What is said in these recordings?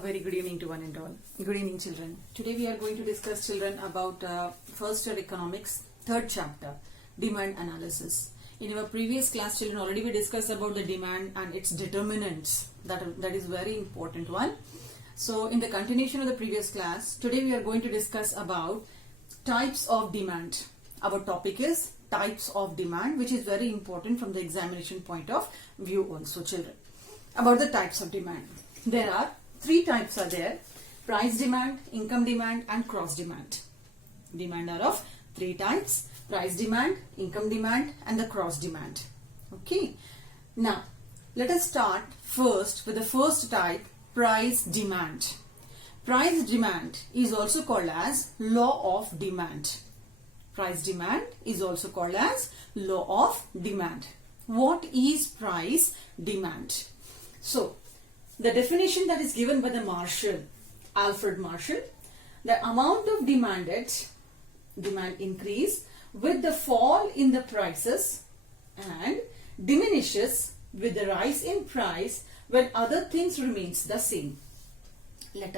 A very good evening to one and all. Good evening, children. Today we are going to discuss, children, about first year economics, third chapter, demand analysis. In our previous class, children, already we discussed about the demand and its determinants. That is very important one. So in the continuation of the previous class, today we are going to discuss about types of demand. Our topic is types of demand, which is very important from the examination point of view also, children. About the types of demand. There are three types are there: price demand, income demand and cross demand. Demand are of three types: price demand, income demand and the cross demand. Okay. Now, let us start first with the first type, price demand. Price demand is also called as law of demand. Price demand is also called as law of demand. What is price demand? So, the definition that is given by the Marshall, Alfred Marshall, the amount of demand increase with the fall in the prices and diminishes with the rise in price when other things remains the same. Let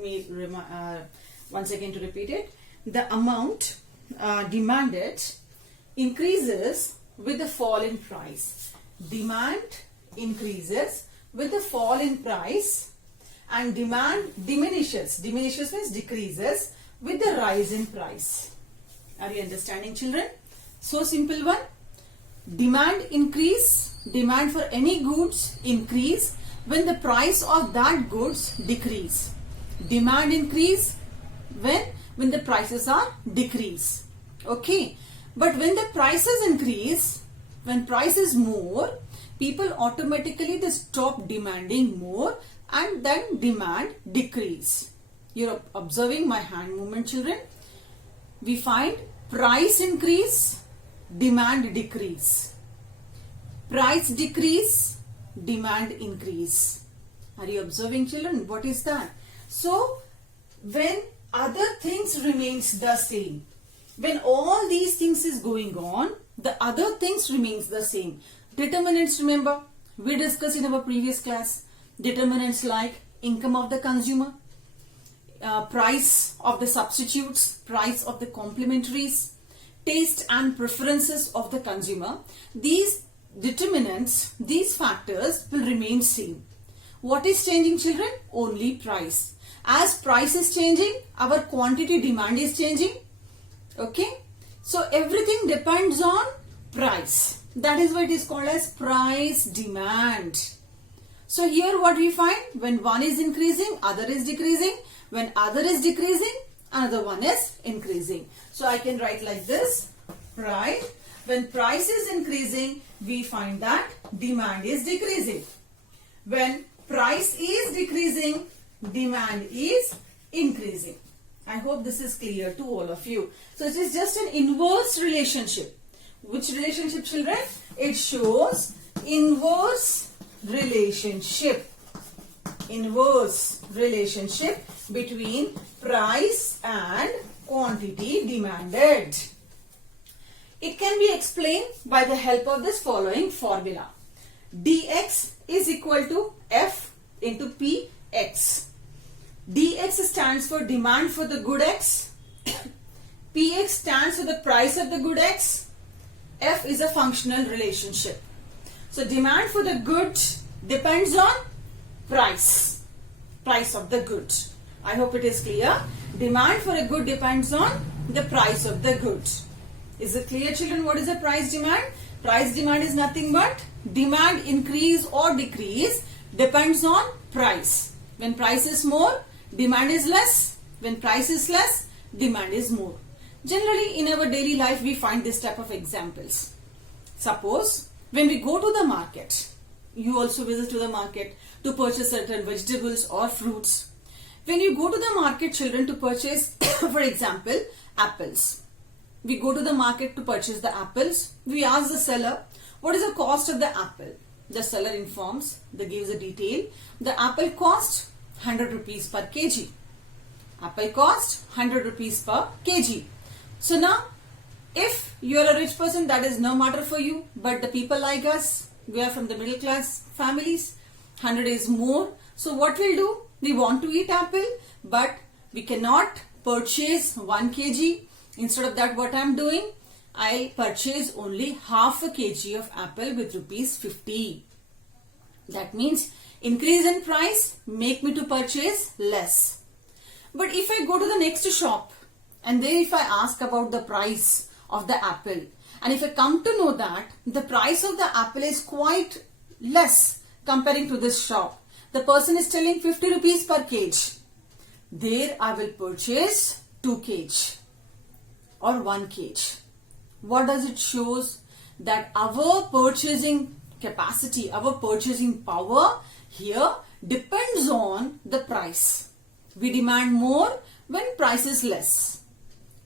me once again to repeat it. The amount demanded increases with the fall in price. Demand increases with the fall in price and demand diminishes means decreases with the rise in price. Are you understanding, children? So simple one. Demand for any goods increase when the price of that goods decrease. Demand increase when the prices are decrease. Okay. But when the prices increase, when price is more, people automatically they stop demanding more and then demand decrease. You're observing my hand movement, children. We find price increase, demand decrease. Price decrease, demand increase. Are you observing, children? What is that? So, when other things remains the same, when all these things is going on, the other things remains the same. Determinants, remember, we discussed in our previous class. Determinants like income of the consumer, price of the substitutes, price of the complementaries, taste and preferences of the consumer. These determinants, these factors will remain same. What is changing, children? Only price. As price is changing, our quantity demand is changing. Okay. So everything depends on price. That is why it is called as price demand. So here what we find, when one is increasing, other is decreasing. When other is decreasing, another one is increasing. So I can write like this, price. When price is increasing, we find that demand is decreasing. When price is decreasing, demand is increasing. I hope this is clear to all of you. So it is just an inverse relationship. Which relationship, children? It shows inverse relationship. Inverse relationship between price and quantity demanded. It can be explained by the help of this following formula. dx is equal to f into px. dx stands for demand for the good x. px stands for the price of the good x. F is a functional relationship. So demand for the good depends on price. Price of the good. I hope it is clear. Demand for a good depends on the price of the good. Is it clear, children? What is the price demand? Price demand is nothing but demand increase or decrease depends on price. When price is more, demand is less. When price is less, demand is more. Generally, in our daily life, we find this type of examples. Suppose, when we go to the market, you also visit to the market to purchase certain vegetables or fruits. When you go to the market, children, to purchase, for example, apples. We go to the market to purchase the apples. We ask the seller, what is the cost of the apple? The seller informs, they gives a detail. The apple cost 100 rupees per kg. Apple cost 100 rupees per kg. So now, if you are a rich person, that is no matter for you. But the people like us, we are from the middle class families, 100 is more. So what we'll do? We want to eat apple, but we cannot purchase 1 kg. Instead of that, what I am doing? I'll purchase only half a kg of apple with rupees 50. That means increase in price make me to purchase less. But if I go to the next shop and there if I ask about the price of the apple, and if I come to know that the price of the apple is quite less comparing to this shop, the person is telling 50 rupees per kg. There I will purchase 2 kg or 1 kg. What does it shows? That our purchasing capacity, our purchasing power here depends on the price. We demand more when price is less.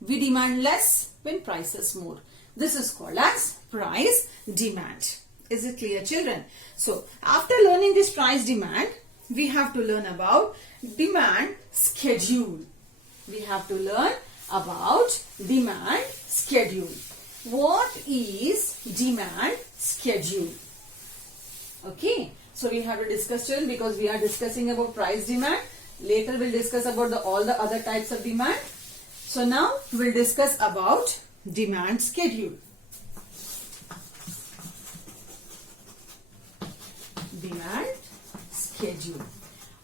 We demand less when price is more. This is called as price demand. Is it clear, children? So, after learning this price demand, we have to learn about demand schedule. We have to learn about demand schedule. What is demand schedule? Okay, so we have to discuss, children, because we are discussing about price demand. Later we'll discuss about all the other types of demand. So now we'll discuss about demand schedule. Demand schedule.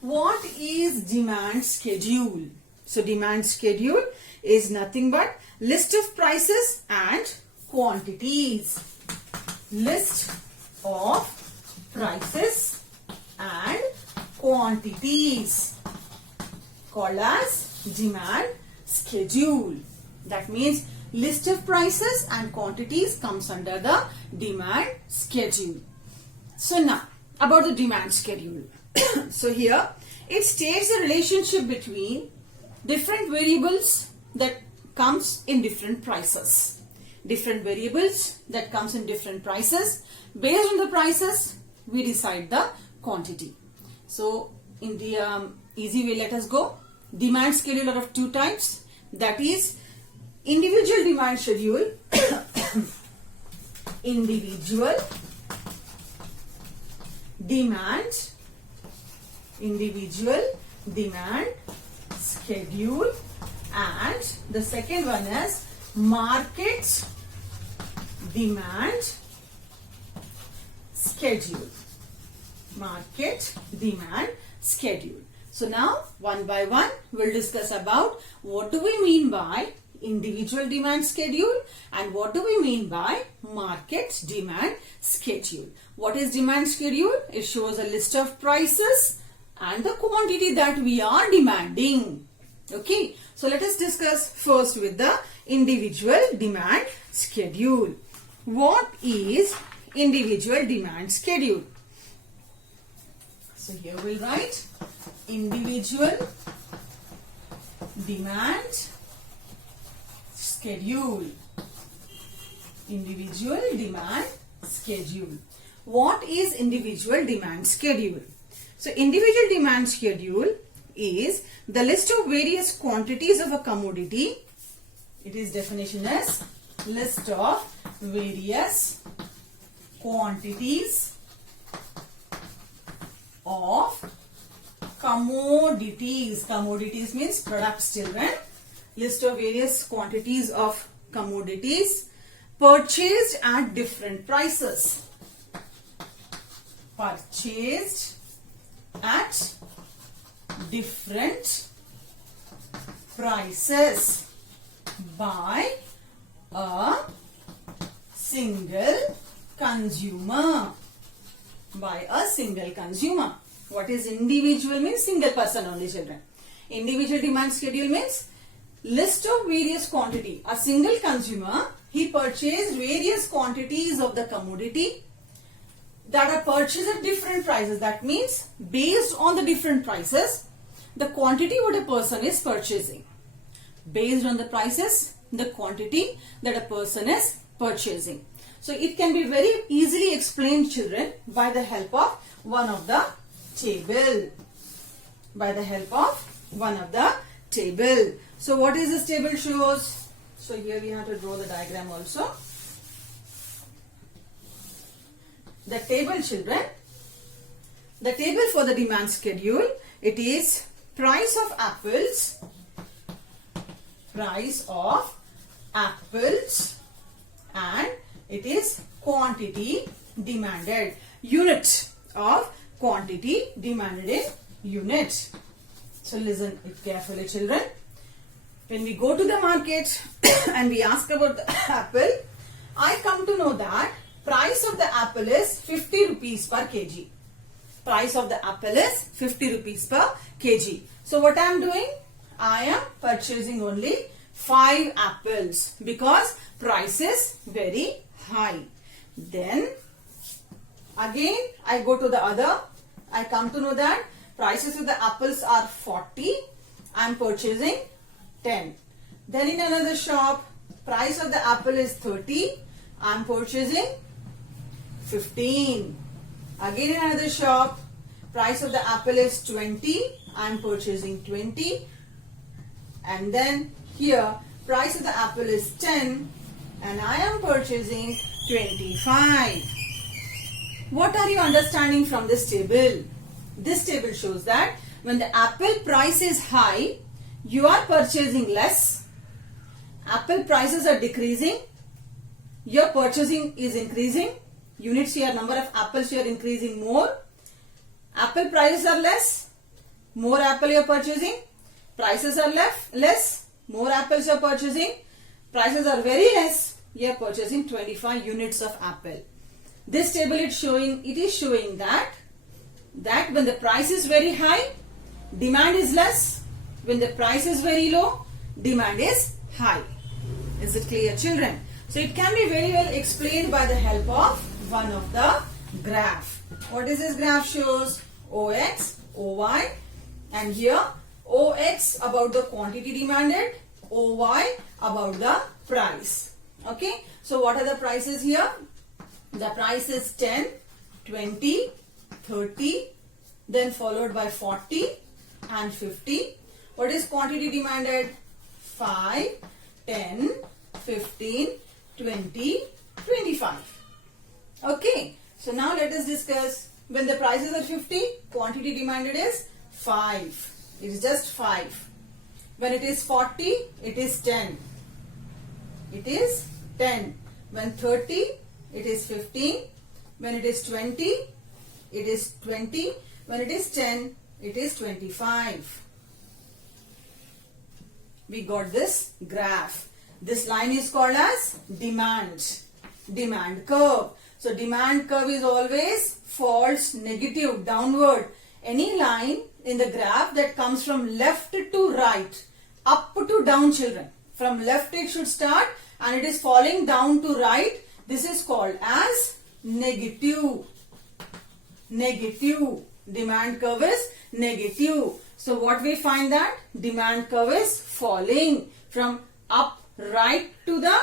What is demand schedule? So demand schedule is nothing but list of prices and quantities. List of prices and quantities called as demand schedule. That means list of prices and quantities comes under the demand schedule. So now about the demand schedule. So here it states the relationship between different variables that comes in different prices. Different variables that comes in different prices. Based on the prices, we decide the quantity. So in the easy way, let us go. Demand schedule are of 2 types. That is individual demand schedule. Individual demand. Individual demand schedule. And the second one is market demand schedule. Market demand schedule. So now one by one we'll discuss about what do we mean by individual demand schedule and what do we mean by market demand schedule. What is demand schedule? It shows a list of prices and the quantity that we are demanding. Okay, so let us discuss first with the individual demand schedule. What is individual demand schedule? So here we'll write individual demand schedule. Individual demand schedule. What is individual demand schedule? So individual demand schedule is the list of various quantities of a commodity. It is definition as list of various quantities of commodities. Commodities means products, children. List of various quantities of commodities purchased at different prices. Purchased at different prices by a single consumer. By a single consumer. What is individual means? Single person only, children. Individual demand schedule means list of various quantity. A single consumer, he purchased various quantities of the commodity that are purchased at different prices. That means based on the different prices, the quantity what a person is purchasing. Based on the prices, the quantity that a person is purchasing. So it can be very easily explained, children, by the help of one of the table. By the help of one of the table. So what is this table shows? So here we have to draw the diagram also. The table, children, The table for the demand schedule, it is price of apples, and it is quantity demanded, unit of quantity demanded in unit. So listen it carefully, children. When we go to the market and we ask about the apple, I come to know that price of the apple is 50 rupees per kg. Price of the apple is 50 rupees per kg. So what I am doing? I am purchasing only 5 apples because price is very high. Then again I go to the other. I come to know that prices of the apples are 40. I am purchasing 10. Then in another shop, price of the apple is 30. I am purchasing 15. Again in another shop, price of the apple is 20. I am purchasing 20. And then here, price of the apple is 10 and I am purchasing 25. What are you understanding from this table? This table shows that when the apple price is high, you are purchasing less. Apple prices are decreasing. Your purchasing is increasing. Units here, number of apples you are increasing more. Apple prices are less. More apple you are purchasing. Prices are less. More apples you are purchasing. Prices are very less. You are purchasing 25 units of apple. This table is showing that when the price is very high, demand is less. When the price is very low, demand is high. Is it clear, children? So it can be very well explained by the help of one of the graph. What is this graph shows? OX, OY, and here OX about the quantity demanded, OY about the price. Okay, so what are the prices here? The price is 10, 20, 30, then followed by 40 and 50. What is quantity demanded? 5, 10, 15, 20, 25. Okay, so now let us discuss. When the prices are 50, quantity demanded is 5. It is just 5. When it is 40, it is 10. It is 10. When 30, it is 15. When it is 20, it is 20. When it is 10, it is 25. We got this graph. This line is called as demand curve. So demand curve is always false, negative, downward. Any line in the graph that comes from left to right, up to down, children. From left it should start and it is falling down to right. This is called as negative. Negative. Demand curve is negative. So what we find that demand curve is falling from up left to the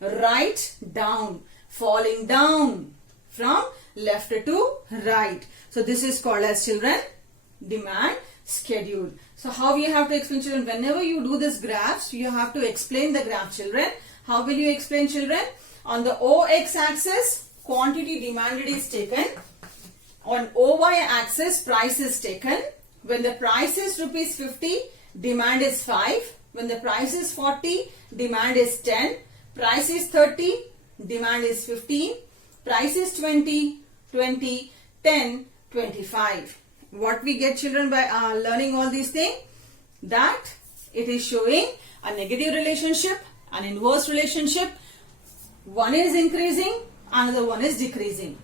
right down, falling down from left to right. So this is called as, children, demand schedule. So how you have to explain, children? Whenever you do this graphs, you have to explain the graph, children. How will you explain, children? On the OX axis, quantity demanded is taken. On OY axis, price is taken. When the price is rupees 50, demand is 5. When the price is 40, demand is 10. Price is 30, demand is 15. Price is 20, 10, 25. What we get, children, by learning all these things? That it is showing a negative relationship, an inverse relationship. One is increasing, another one is decreasing.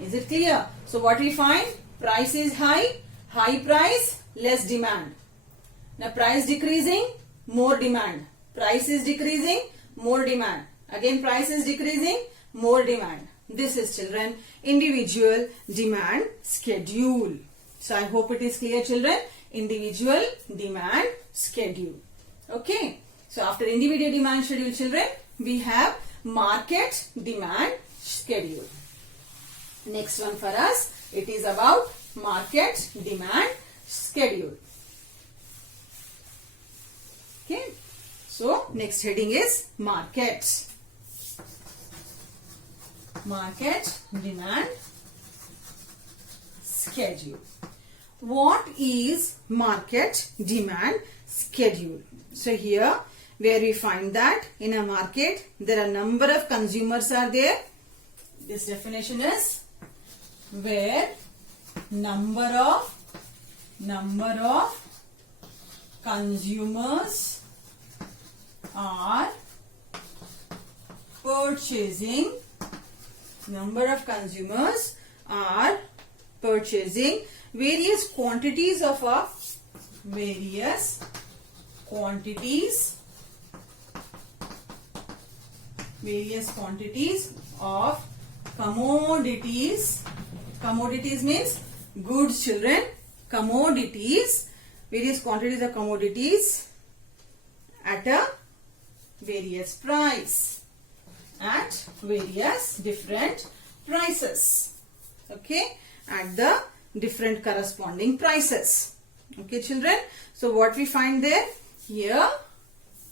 Is it clear? So what we find? Price is high, high price, less demand. Now price decreasing, more demand. Price is decreasing, more demand. Again price is decreasing, more demand. This is, children, individual demand schedule. So I hope it is clear, children. Individual demand schedule. Okay. So after individual demand schedule, children, we have market demand schedule. Next one for us, it is about market demand schedule. Okay. So next heading is market. Market demand schedule. What is market demand schedule? So here where we find that in a market there are number of consumers are there. This definition is where number of consumers are purchasing various quantities of commodities. Commodities means goods, children. Commodities, various quantities of commodities at a various price, at various different prices. Okay, at the different corresponding prices. Okay, children. So what we find there? Here,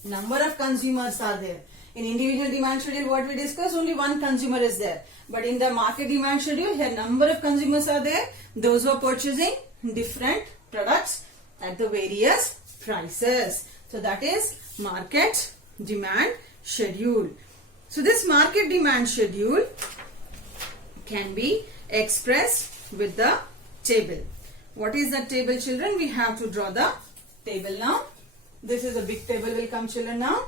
number of consumers are there. In individual demand schedule, what we discussed, only one consumer is there. But in the market demand schedule, here number of consumers are there. Those who are purchasing different products at the various prices. So that is market demand schedule. So this market demand schedule can be expressed with the table. What is that table, children? We have to draw the table now. This is a big table will come, children, now.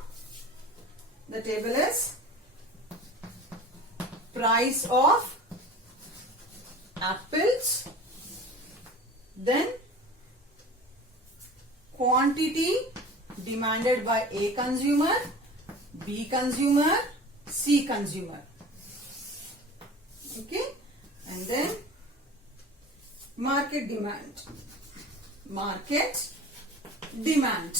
The table is price of apples, then quantity demanded by A consumer, B consumer, C consumer. Okay, and then market demand. Market demand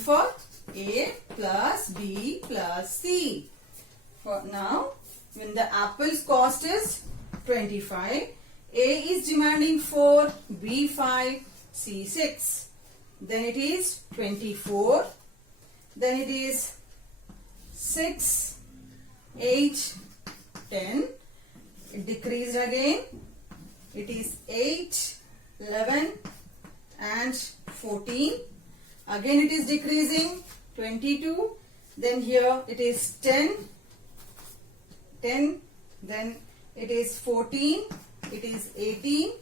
for A plus B plus C. For now, when the apple's cost is 25, A is demanding 4, B 5, C 6. Then it is 24. Then it is 6, 8, 10. It decreased again. It is 8, 11 and 14. Again it is decreasing. 22. Then here it is 10. 10. Then it is 14. It is 18.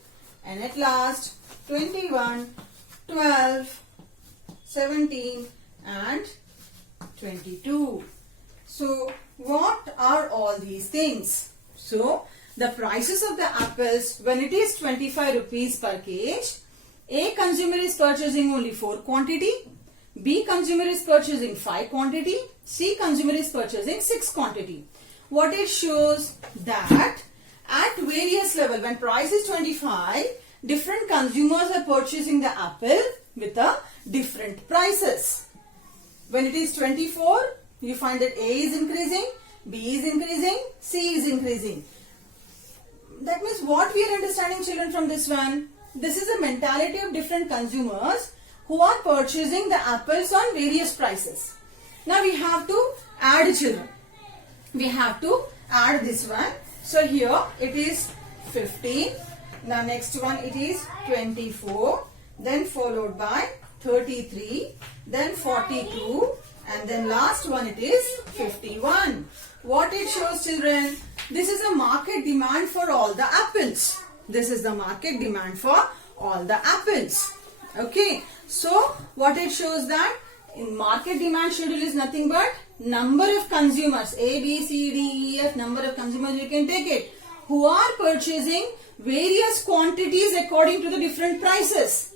And at last 21, 12, 17 and 22. So what are all these things? So the prices of the apples, when it is 25 rupees per kg, A consumer is purchasing only 4 quantity, B consumer is purchasing 5 quantity, C consumer is purchasing 6 quantity. What it shows that at various level, when price is 25, different consumers are purchasing the apple with a different prices. When it is 24, you find that A is increasing, B is increasing, C is increasing. That means what we are understanding, children, from this one? This is the mentality of different consumers who are purchasing the apples on various prices. Now we have to add, children. We have to add this one. So here it is 15. Now next one it is 24. Then followed by 33. Then 42. And then last one it is 51. What it shows, children? This is a market demand for all the apples. This is the market demand for all the apples. Okay. So what it shows that in market demand schedule is nothing but number of consumers, A, B, C, D, E, F, number of consumers, you can take it, who are purchasing various quantities according to the different prices.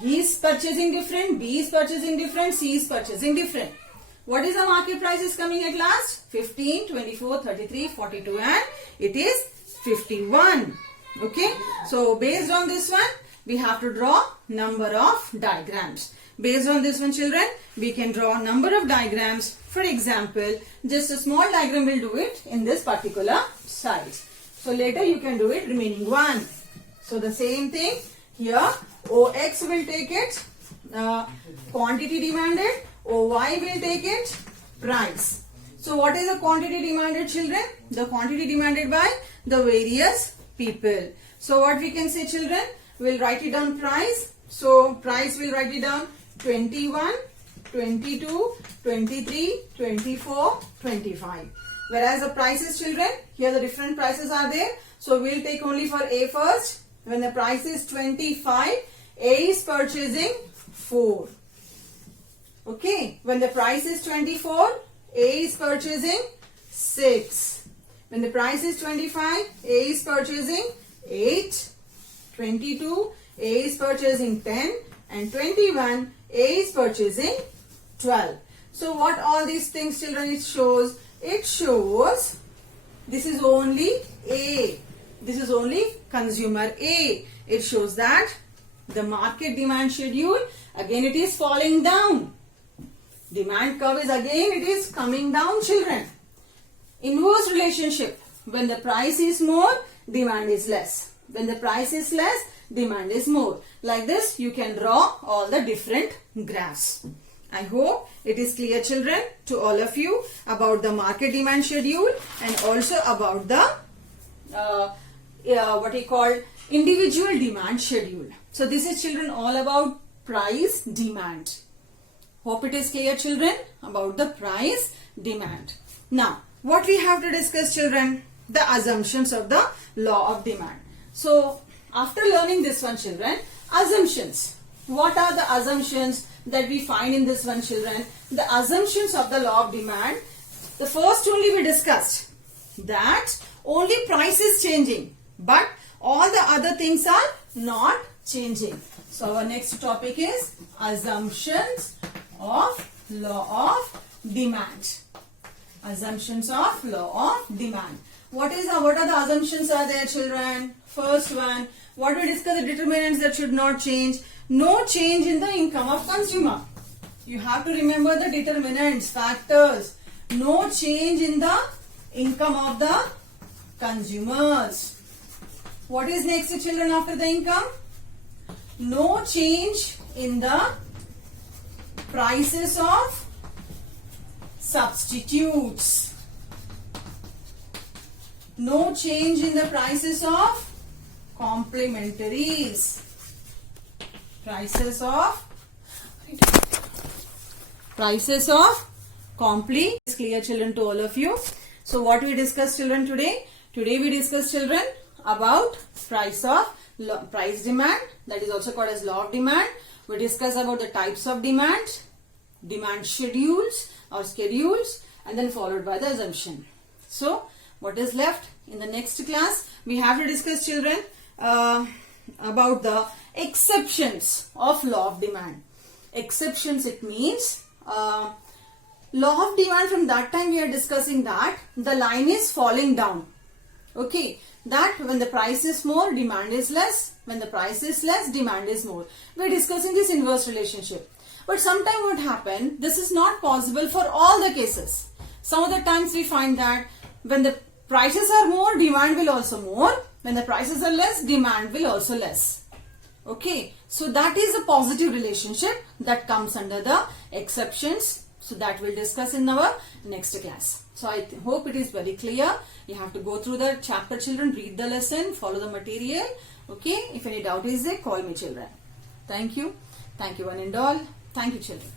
He is purchasing different, B is purchasing different, C is purchasing different. What is the market price is coming at last? 15, 24, 33, 42 and it is 51. Okay. So based on this one, we have to draw number of diagrams. Based on this one, children, we can draw number of diagrams. For example, just a small diagram will do it in this particular size. So later you can do it remaining one. So the same thing here, OX will take it quantity demanded, OY will take it price. So what is the quantity demanded, children? The quantity demanded by the various people. So what we can say, children? We'll write it down price. So price, we'll write it down 21, 22, 23, 24, 25. Whereas the prices, children, here the different prices are there. So we'll take only for A first. When the price is 25, A is purchasing 4. Okay. When the price is 24, A is purchasing 6. When the price is 25, A is purchasing 8. 22, A is purchasing 10. And 21, A is purchasing 12. So what all these things, children, it shows? It shows this is only A. This is only consumer A. It shows that the market demand schedule, again it is falling down. Demand curve is again it is coming down, children. Inverse relationship. When the price is more, demand is less. When the price is less, demand is more. Like this, you can draw all the different graphs. I hope it is clear, children, to all of you about the market demand schedule and also about the what we call individual demand schedule. So this is, children, all about price demand. Hope it is clear, children, about the price demand. Now, what we have to discuss, children? The assumptions of the law of demand. So, after learning this one, children, assumptions. What are the assumptions that we find in this one, children? The assumptions of the law of demand. The first only we discussed that only price is changing, but all the other things are not changing. So, our next topic is assumptions of law of demand. Assumptions of law of demand. What are the assumptions are there, children? First one, what we discuss, the determinants that should not change. No change in the income of consumer. You have to remember the determinants, factors. No change in the income of the consumers. What is next, children, after the income? No change in the prices of substitutes. No change in the prices of complementaries. Prices of compli. It's clear, children, to all of you. So what we discussed, children, today? Today we discussed, children, about price demand, that is also called as law of demand. We discuss about the types of demand, demand schedules or schedules, and then followed by the assumption. So what is left? In the next class, we have to discuss, children, about the exceptions of law of demand. Exceptions, it means law of demand, from that time we are discussing that the line is falling down. Okay, that when the price is more, demand is less. When the price is less, demand is more. We are discussing this inverse relationship. But sometimes what happens, this is not possible for all the cases. Some of the times we find that when the prices are more, demand will also more. When the prices are less, demand will also less. Okay, so that is a positive relationship that comes under the exceptions. So that we'll discuss in our next class. So I hope it is very clear. You have to go through the chapter, children, read the lesson, follow the material. Okay, if any doubt is there, call me, children. Thank you. Thank you one and all. Thank you, children.